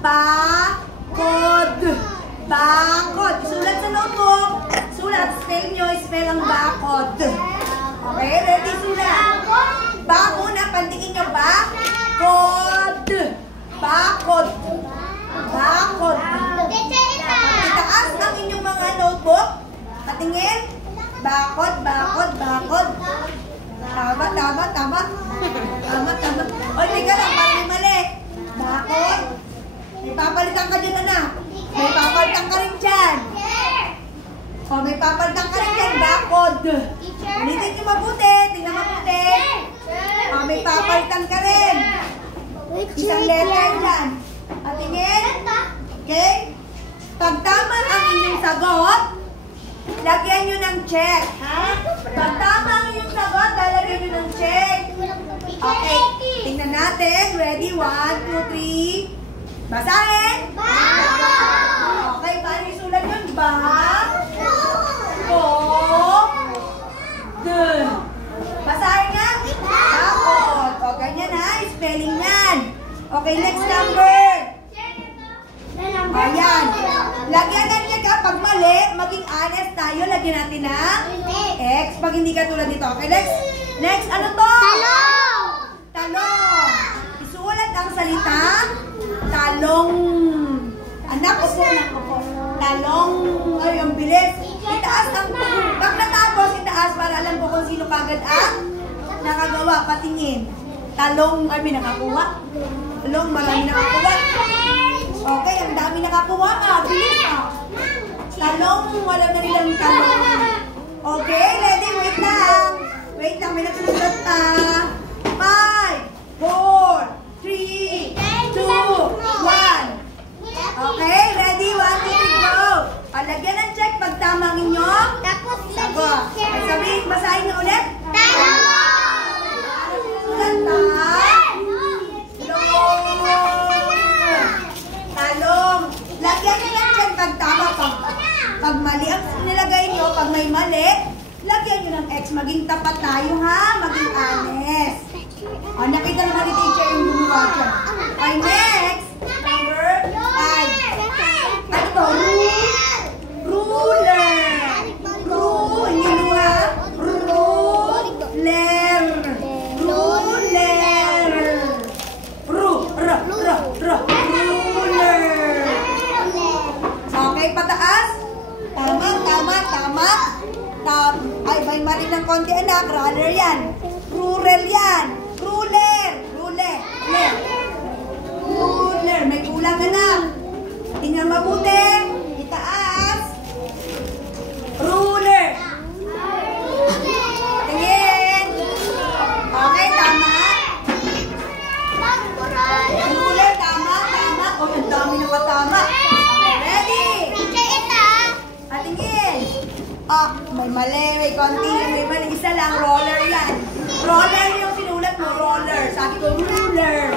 bakod. Bakod. Sulat sa notebook. Sulat. Spell nyo. Spell ang bakod. Okay? Ready? Sulat. Ba muna. Pantingin nyo. Bakod. Bakod. Bakod. Itaas ang inyong mga notebook. Patingin. Bakod. Bakod. Bakod. Tama. Tama. Tama. Tama. Tama. O, teka lang. Parang mali. Bakod. May papalitan ka dyan, anak. May papalitan ka rin dyan. O, may papalitan ka rin dyan. Bakod. Ulitin nyo mabuti. Tingnan mabuti. O, may papalitan ka rin. Isang letter dyan. Patingin. Okay? Pag tama ang inyong sagot, lagyan nyo ng check. Pag tama ang inyong sagot, lalagyan nyo ng check. Okay. Tingnan natin. Ready? 1, 2, 3. Basahin. Okay. Paano isulat yun? Basahin nga. Bakod. O, ganyan ha. Spelling yan. Okay. Next number. Ayan. Lagyan natin kapag mali, maging honest tayo. Lagyan natin ng X. Pag hindi ka tulad nito. Okay, next. Next, ano to? Talong! Talong. Isulat ang salita. Talong. Anak ko po, anak ko po. Talong. Ay, ang bilis. Itaas ang, pag natapos, itaas para alam ko kung sino kagad ang nakagawa. Patingin. Talong, ay may nakakuha. Talong, marami nakakuha. Okay, ang dami nakakuha. Bilis Talong, wala na nilang talong. Okay, ready? Wait lang. Wait lang, may nagsulat na. 5, 4, 3, 2, 1. Okay, ready? 1, 2, 3, go. Lagyan ng check pag tama ang inyong sagot. Ay, sabihin, basahin nyo ulit. Talong! Sulat na. Talong. Lagyan nyo ng check pag tama. Pag mali ang nilagay nyo, pag may mali, lagyan nyo ng X. Maging tapat tayo ha. Maging honest. O, nakita naman ni teacher yung gumawa dyan. Okay, next. Number 5. Ano to? Ruler. Hindi mo ha? Ruler. Ruler. Ruler. Okay, pataas. Tama, tama, tama. Ay, may mali ng konti anak. Ruler yan. Ruler yan. Ruler. Ruler. Ruler. May kulang anak. Tingnan mabuti. Itaas. Ruler. Tingin. Okay, tama. Ruler, tama, tama. O, ang dami na matama. Ready? Patingin. May mali, may konti, may mali. Isa lang, roller yan. Roller yung sinulat mo, roller. Sabi ko, ruler.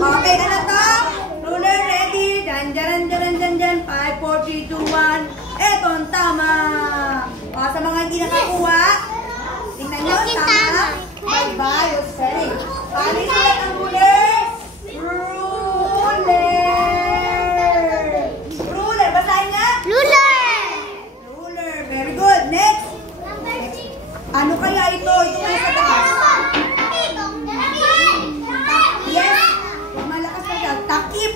Okay, ano to? Ruler, ready? Dyan, 5, 4, 3, 2, 1. Eto ang tama. Sa mga hindi nakakuha, tingnan nyo, tama. Bye-bye, you're spelling. Paano isulat ang ruler? Ruler, basahin nga? Ruler, very good. Next. Ano kaya ito? Ito kaya sa taas. Yes. Malakas na siya. Takip.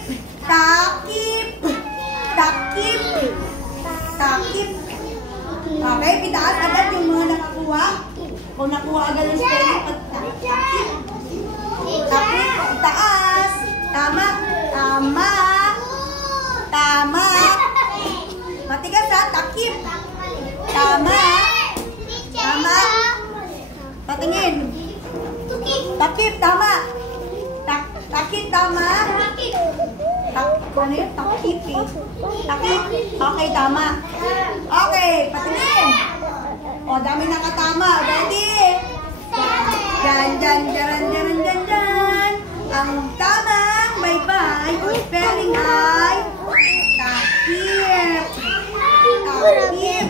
Okay, pitaas agad yung mga nakakuha. Kung nakuha agad yung spelling, takip. Taas. Tama. Matigas ha, takip. Tama. Patingin. Takip, tama. Takip, tama. Ano yun? Takip. Okay, tama. Okay, patingin. O, dami nakatama. Ready? Dyan. Ang tamang bye-bye o spelling ay takip. Takip. Takip.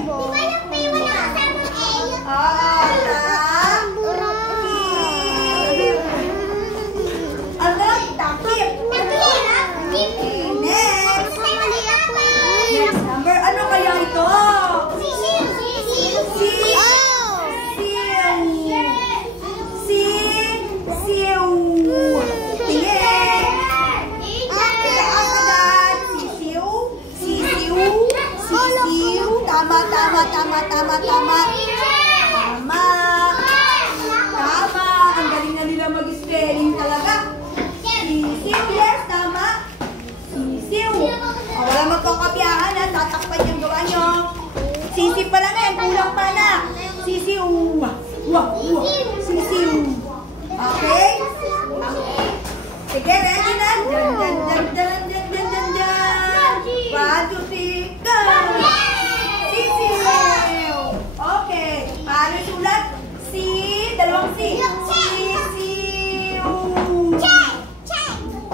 Sisiu.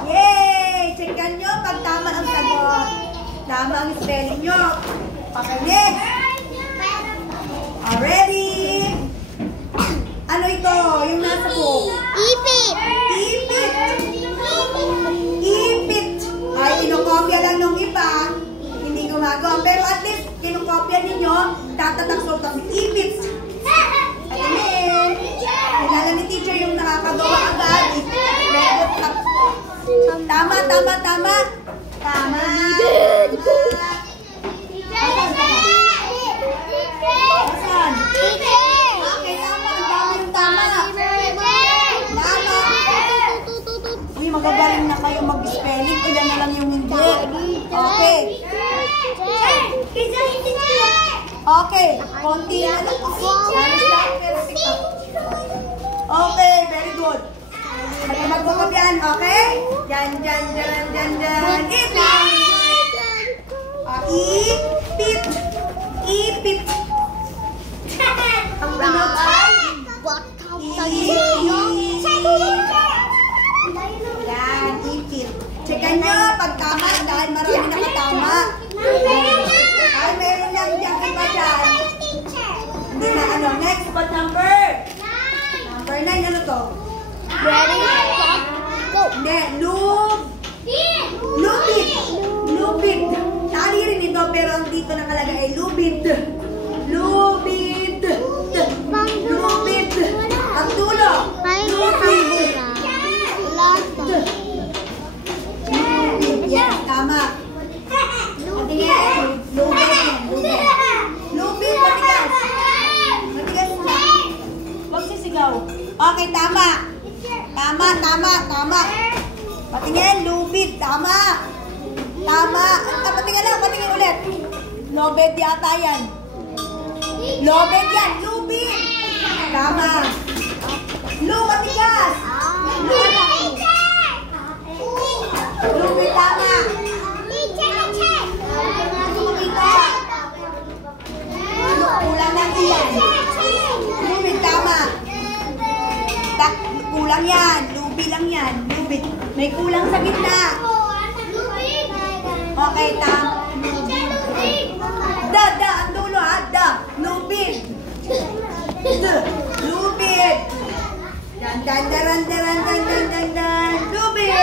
Yay! Checkan nyo pag tama ang sagot. Tama ang spelling nyo. Okay, next. Ready? Ano ito? Yung nasa book? Ipit. Ipit. Ipit. Ay, kinokopya lang nung iba. Hindi gumagawa. Pero at least, kinokopya ninyo, tatatak-sot ang ipit. At yun, kilala ni teacher yung nakakagawa agad. Tama, tama, tama. Tama. Asan? Okay, tama. Ang dami yung tama. Tama. Uy, magagaling na kayo mag-spelling. Ilan na lang yung hindi. Okay. Okay. Konti na lang. Okay, very good. Magkakabyan, okay? Yan, yan, yan, yan, yan. Ipit. Ipit. Ang ano ay? Yan, ipit. Checkan nyo pag tama dahil marami nakatama. Ay, meron lang dyan iba dyan. Hindi na ano. Next, what number? Number 9, ano to? Ready? Go. Hindi, lubid. Lubid. Tali rin ito, pero ang dito nakalagay ay lubid. Lubid. Lubid. Ang dulo. Lubid. Lubid. Yes, tama. Patingin. Lubid. Lubid, matigas. Matigas na. Huwag sisigaw. Okay, tama. Tama, tama, tama. Patingin, lubid, tama. Tama. Patingin lang, patingin ulit. Lobed yata yan. Lobed yan, lubid. Tama. Matigas. Lubid, tama. Kumita. Kulang na iyan. Lubid, tama. Kulang yan. Lubi lang yan. Lubid. May kulang sa gitna. Okay, tama. Ang dulo ha. Lubid. Lubid. Dan. Lubid.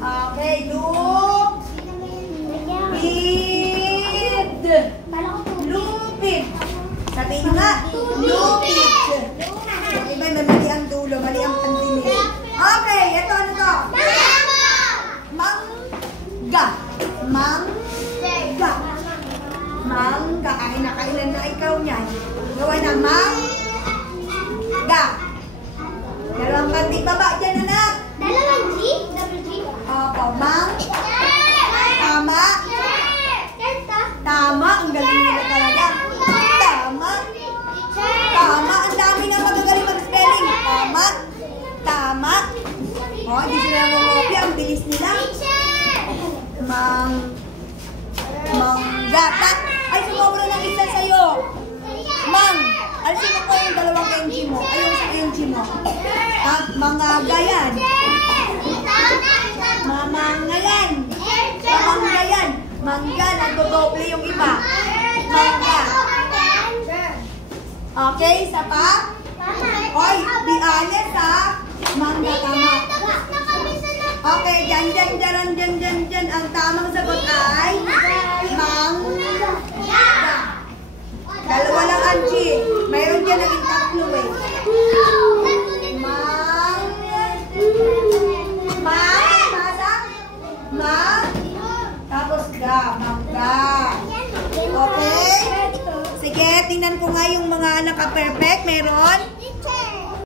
Okay, lubid. Lubid. Sabihin nyo nga. Lubid. Iba, mali ang dulo, mali ang pandili. Okay, ito ano to? Mangga. Mangga. Mangga. Kailan na ikaw niyan? Gawa na mangga. Dalawang kanti baba dyan, anak. Dalawang G? Double G? Opo, tama. Tama, ang galing nila talaga. Tama. Tama, ang dami nga magagaling mag-spelling. Tama. Oh, hindi sila mamopya. Ang bilis nila. Mangga. Ay, sumobra ng isa sa'yo. Alisin mo ko yung dalawang NG mo. Ayun sa NG mo. Mangaga yan. Mamangayan. Mamangayan. Mangga, nagdodoble yung iba. Mangga. Okay, isa pa? Oy, be honest ha. Mangga, tama. Okay, dyan. Ang tamang sagot ay mangga. Dalawa lang, Angie. Mayroon dyan naging tatlo eh. Tapos mangga. Okay? Sige, tingnan ko nga yung mga naka-perfect. Meron?